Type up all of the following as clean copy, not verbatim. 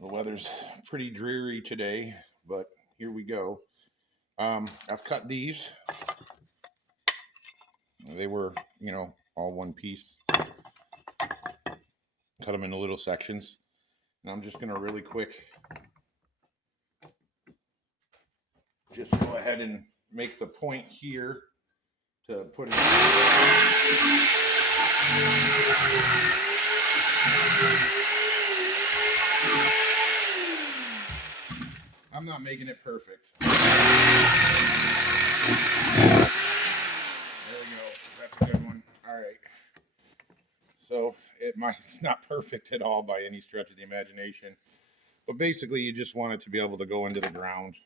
The weather's pretty dreary today, but here we go. I've cut these. They were, all one piece. Cut them into little sections. And I'm just going to really quick just go ahead and make the point here to put it. I'm not making it perfect. There we go. That's a good one. All right. So it's not perfect at all by any stretch of the imagination. But basically, you just want it to be able to go into the ground.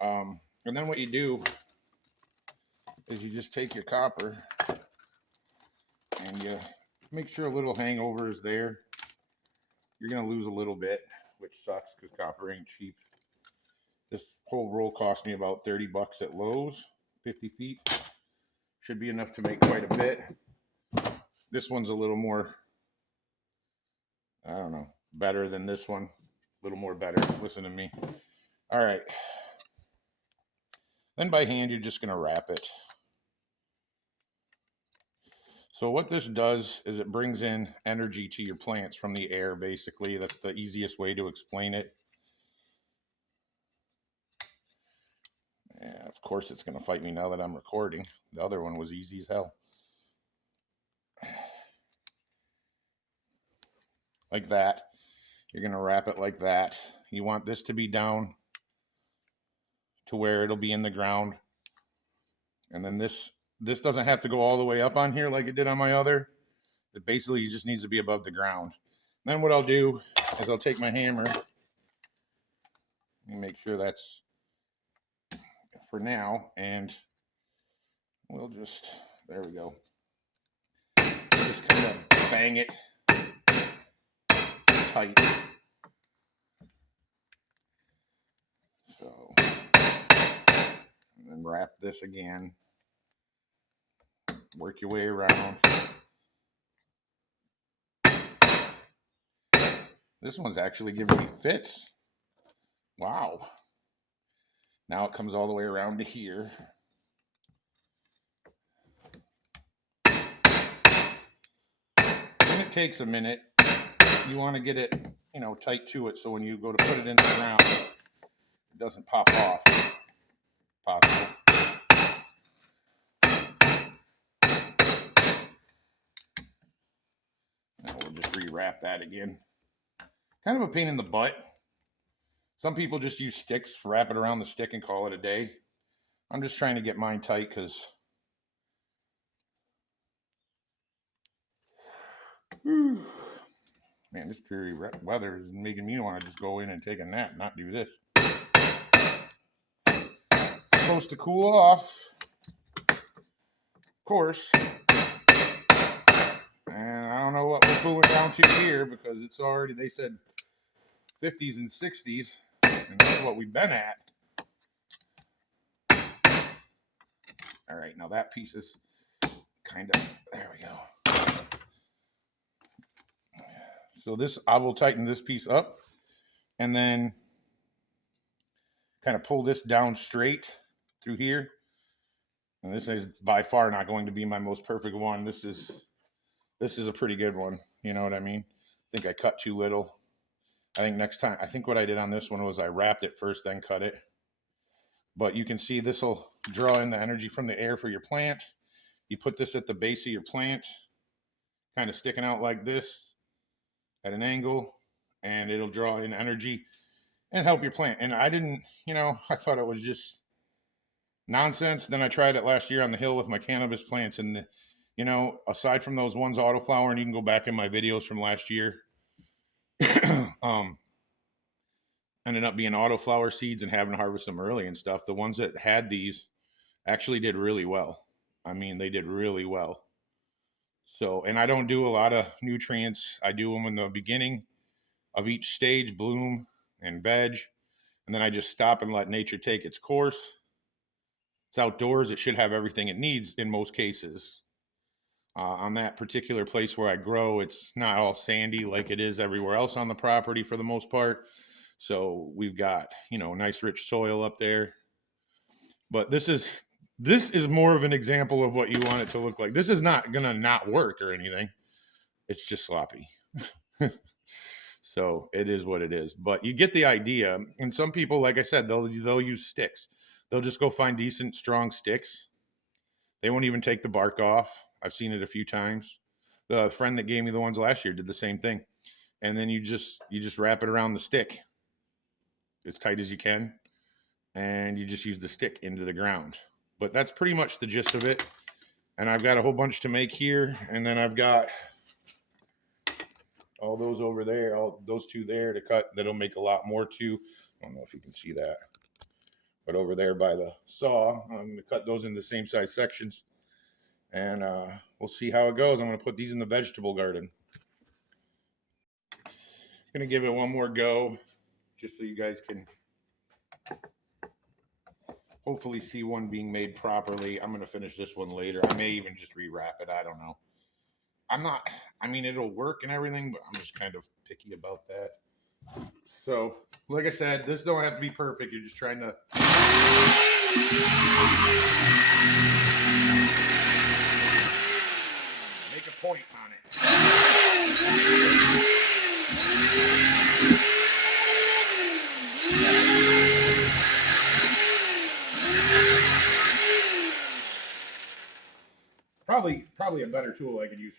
And then what you do is you just take your copper and you make sure a little hangover is there. You're going to lose a little bit, which sucks because copper ain't cheap. This whole roll cost me about 30 bucks at Lowe's, 50 feet. Should be enough to make quite a bit. This one's a little more, I don't know, better than this one. A little more better. Listen to me. All right. Then by hand, you're just going to wrap it. So what this does is it brings in energy to your plants from the air, basically. That's the easiest way to explain it. Yeah, of course, it's going to fight me now that I'm recording. The other one was easy as hell. Like that. You're going to wrap it like that. You want this to be down to where it'll be in the ground. And then this doesn't have to go all the way up on here like it did on my other. It basically just needs to be above the ground. And then what I'll do is I'll take my hammer and make sure that's for now. And we'll just, there we go. Just kind of bang it tight. So, and then wrap this again. Work your way around. This one's actually giving me fits. Wow. Now it comes all the way around to here. And it takes a minute. You want to get it, tight to it so when you go to put it in the ground, it doesn't pop off. Possible. Now we'll just rewrap that again. Kind of a pain in the butt. Some people just use sticks, wrap it around the stick and call it a day. I'm just trying to get mine tight because man, this dreary weather is making me want to just go in and take a nap, not do this. It's supposed to cool off, of course. And I don't know what we're cooling down to here because it's already, they said 50s and 60s, and that's what we've been at. All right, now that piece is kind of, there we go. So this, I will tighten this piece up and then kind of pull this down straight through here. And this is by far not going to be my most perfect one. This is a pretty good one. You know what I mean? I think I cut too little. I think what I did on this one was I wrapped it first, then cut it. But you can see this will draw in the energy from the air for your plant. You put this at the base of your plant, kind of sticking out like this at an angle, and it'll draw in energy and help your plant. And I didn't, I thought it was just nonsense. Then I tried it last year on the hill with my cannabis plants, and aside from those ones autoflower, and you can go back in my videos from last year, ended up being autoflower seeds and having to harvest them early and stuff. The ones that had these actually did really well. I mean, they did really well. So, and I don't do a lot of nutrients. I do them in the beginning of each stage, bloom and veg. And then I just stop and let nature take its course. It's outdoors. It should have everything it needs in most cases. On that particular place where I grow, it's not all sandy like it is everywhere else on the property for the most part. So we've got, nice rich soil up there. But this is more of an example of what you want it to look like. This is not gonna not work or anything. It's just sloppy. So it is what it is. But you get the idea. And some people, like I said, they'll use sticks. They'll just go find decent, strong sticks. They won't even take the bark off. I've seen it a few times. The friend that gave me the ones last year did the same thing. And then you just wrap it around the stick as tight as you can, and you just use the stick into the ground. But that's pretty much the gist of it. And I've got a whole bunch to make here, and then I've got all those over there, all those two there to cut. That'll make a lot more too. I don't know if you can see that, but over there by the saw, I'm going to cut those in the same size sections, and we'll see how it goes. I'm going to put these in the vegetable garden. I'm going to give it one more go, just so you guys can hopefully see one being made properly. I'm going to finish this one later. I may even just rewrap it. I don't know. It'll work and everything, but I'm just kind of picky about that. So, like I said, this don't have to be perfect. You're just trying to make a point on it. Probably a better tool I could use.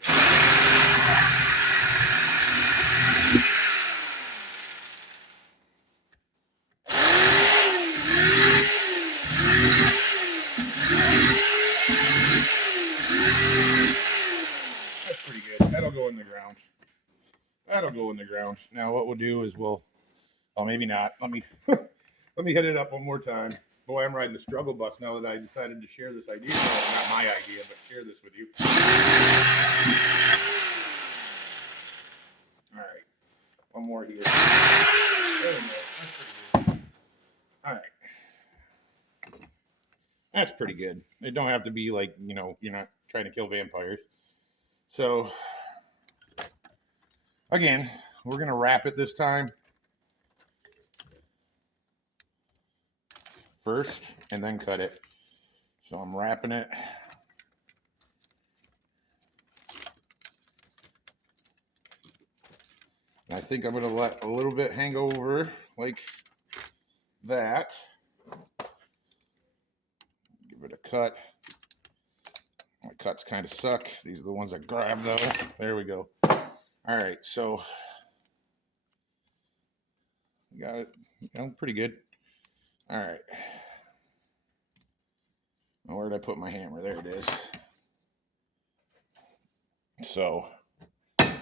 That's pretty good. That'll go in the ground. That'll go in the ground. Now what we'll do is maybe not. Let me hit it up one more time. Boy, I'm riding the struggle bus now that I decided to share this idea. Well, not my idea, but share this with you. All right. One more here. There we go. That's pretty good. All right. That's pretty good. It don't have to be like, you're not trying to kill vampires. So, again, we're going to wrap it this time first and then cut it. So I'm wrapping it. And I think I'm going to let a little bit hang over like that. Give it a cut. My cuts kind of suck. These are the ones I grabbed though. There we go. All right, so got it, pretty good. All right. Where did I put my hammer? There it is. So I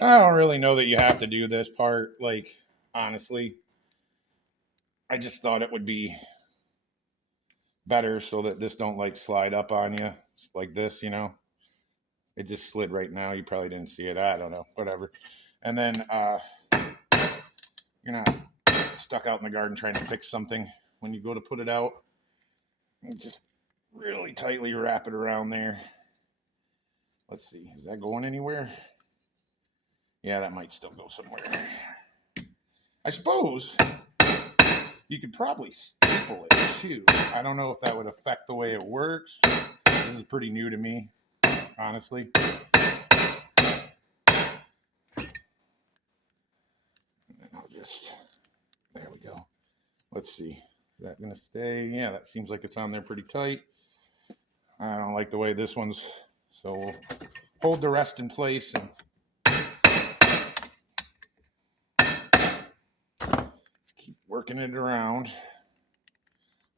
don't really know that you have to do this part. Like, honestly, I just thought it would be better so that this don't like slide up on you like this, It just slid right now. You probably didn't see it. I don't know. Whatever. And then you're not stuck out in the garden trying to fix something. When you go to put it out, you just really tightly wrap it around there. Let's see. Is that going anywhere? Yeah, that might still go somewhere. I suppose you could probably staple it too. I don't know if that would affect the way it works. This is pretty new to me, honestly. There we go. Let's see. Is that going to stay? Yeah, that seems like it's on there pretty tight. I don't like the way this one's, so we'll hold the rest in place and keep working it around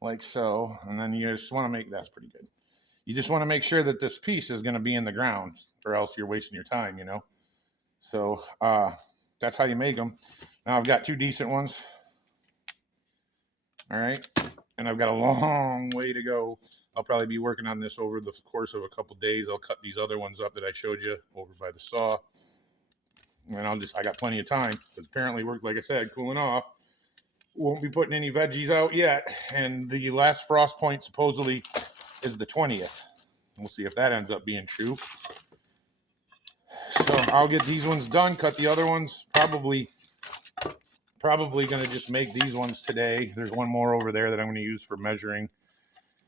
like so. And then you just want to that's pretty good. You just want to make sure that this piece is going to be in the ground, or else you're wasting your time, So that's how you make them. Now I've got two decent ones. All right. And I've got a long way to go. I'll probably be working on this over the course of a couple days. I'll cut these other ones up that I showed you over by the saw. And I got plenty of time because apparently we're, like I said, cooling off. Won't be putting any veggies out yet. And the last frost point supposedly is the 20th. We'll see if that ends up being true. So I'll get these ones done, cut the other ones. Probably going to just make these ones today. There's one more over there that I'm going to use for measuring.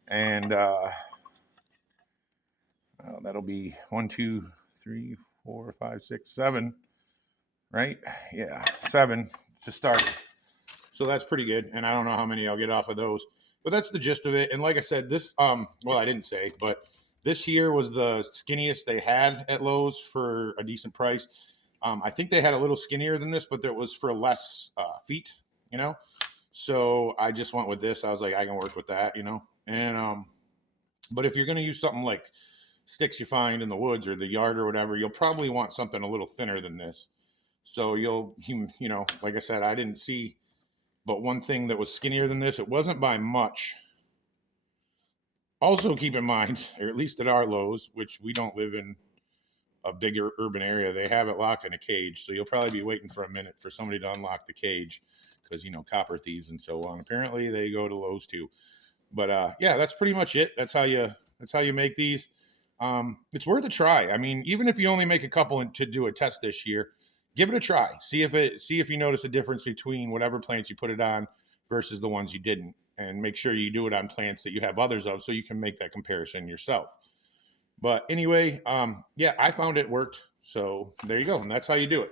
And that'll be 1, 2, 3, 4, 5, 6, 7. Right? Yeah, 7 to start. So that's pretty good. And I don't know how many I'll get off of those. But that's the gist of it. And like I said, this, well, I didn't say, but this here was the skinniest they had at Lowe's for a decent price. I think they had a little skinnier than this, but that was for less feet, you know? So I just went with this. I was like, I can work with that, you know? And, but if you're going to use something like sticks you find in the woods or the yard or whatever, you'll probably want something a little thinner than this. So you'll, you know, like I said, I didn't see but one thing that was skinnier than this. It wasn't by much. Also keep in mind, or at least at our Lowe's, which we don't live in a bigger urban area, they have it locked in a cage. So you'll probably be waiting for a minute for somebody to unlock the cage because, you know, copper thieves and so on. Apparently they go to Lowe's too. But yeah, that's pretty much it. That's how you make these. It's worth a try. I mean, even if you only make a couple to do a test this year, give it a try. See if you notice a difference between whatever plants you put it on versus the ones you didn't, and make sure you do it on plants that you have others of so you can make that comparison yourself. But anyway, yeah, I found it worked. So there you go. And that's how you do it.